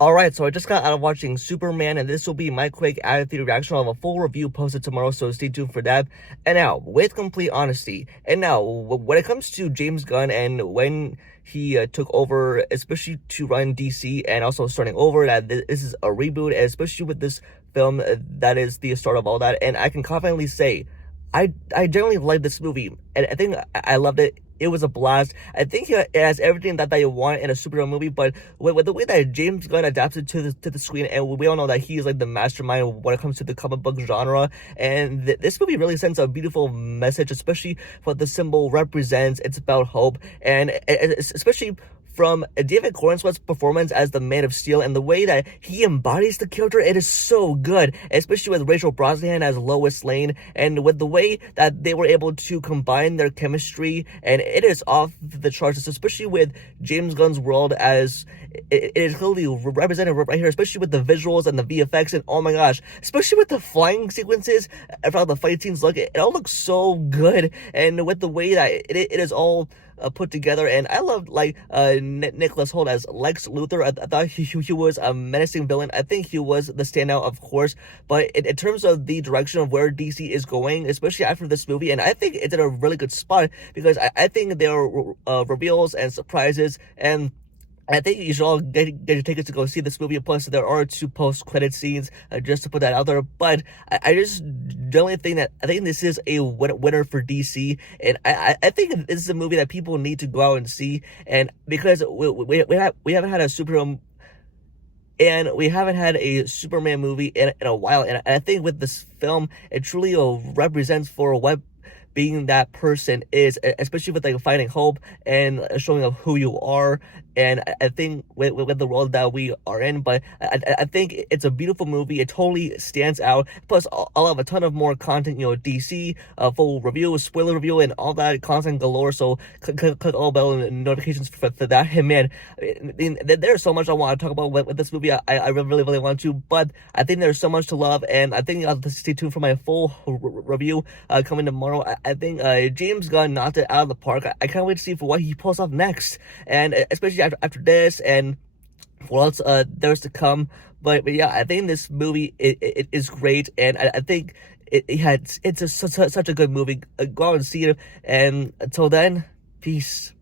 Alright, so I just got out of watching Superman, and this will be my quick out-of-theater reaction. I'll have a full review posted tomorrow, so stay tuned for that. And now, with complete honesty, and now, when it comes to James Gunn and when he took over, especially to run DC, and also starting over, that this is a reboot, especially with this film, that is the start of all that, and I can confidently say, I generally like this movie, and I think I loved it. It was a blast. I think it has everything that you want in a superhero movie, but with the way that James Gunn adapted to the screen, and we all know that he's like the mastermind when it comes to the comic book genre, and this movie really sends a beautiful message, especially what the symbol represents. It's about hope, and especially from David Corenswet's performance as the Man of Steel and the way that he embodies the character, it is so good, especially with Rachel Brosnahan as Lois Lane, and with the way that they were able to combine their chemistry, and it is off the charts, especially with James Gunn's world as it is clearly represented right here, especially with the visuals and the VFX, and oh my gosh, especially with the flying sequences and how the fight scenes look, it all looks so good, and with the way that it is all put together. And I loved like Nicholas Hoult as Lex Luthor. I thought he was a menacing villain. I think he was the standout, of course, but in terms of the direction of where DC is going, especially after this movie, and I think it's in a really good spot, because I think there are reveals and surprises, and I think you should all get your tickets to go see this movie. Plus, there are 2 post-credit scenes, just to put that out there. But I just generally think that I think this is a winner for DC, and I think this is a movie that people need to go out and see. And because we haven't had a superhero, and we haven't had a Superman movie in a while, and I think with this film, it truly represents for what being that person is, especially with like finding hope and showing of who you are. And I think with the world that we are in, but I think it's a beautiful movie. It totally stands out. Plus, I'll have a ton of more content, DC, full review, spoiler review, and all that content galore. So click all bell notifications for that. Hey man, there's so much I want to talk about with this movie. I really want to, but I think there's so much to love, and I think I'll have to stay tuned for my full review coming tomorrow. I think James Gunn knocked it out of the park. I can't wait to see for what he pulls off next, and especially after this, and what else there's to come. But yeah, I think this movie it is great, and I think it's such a good movie. Go out and see it, and until then, peace.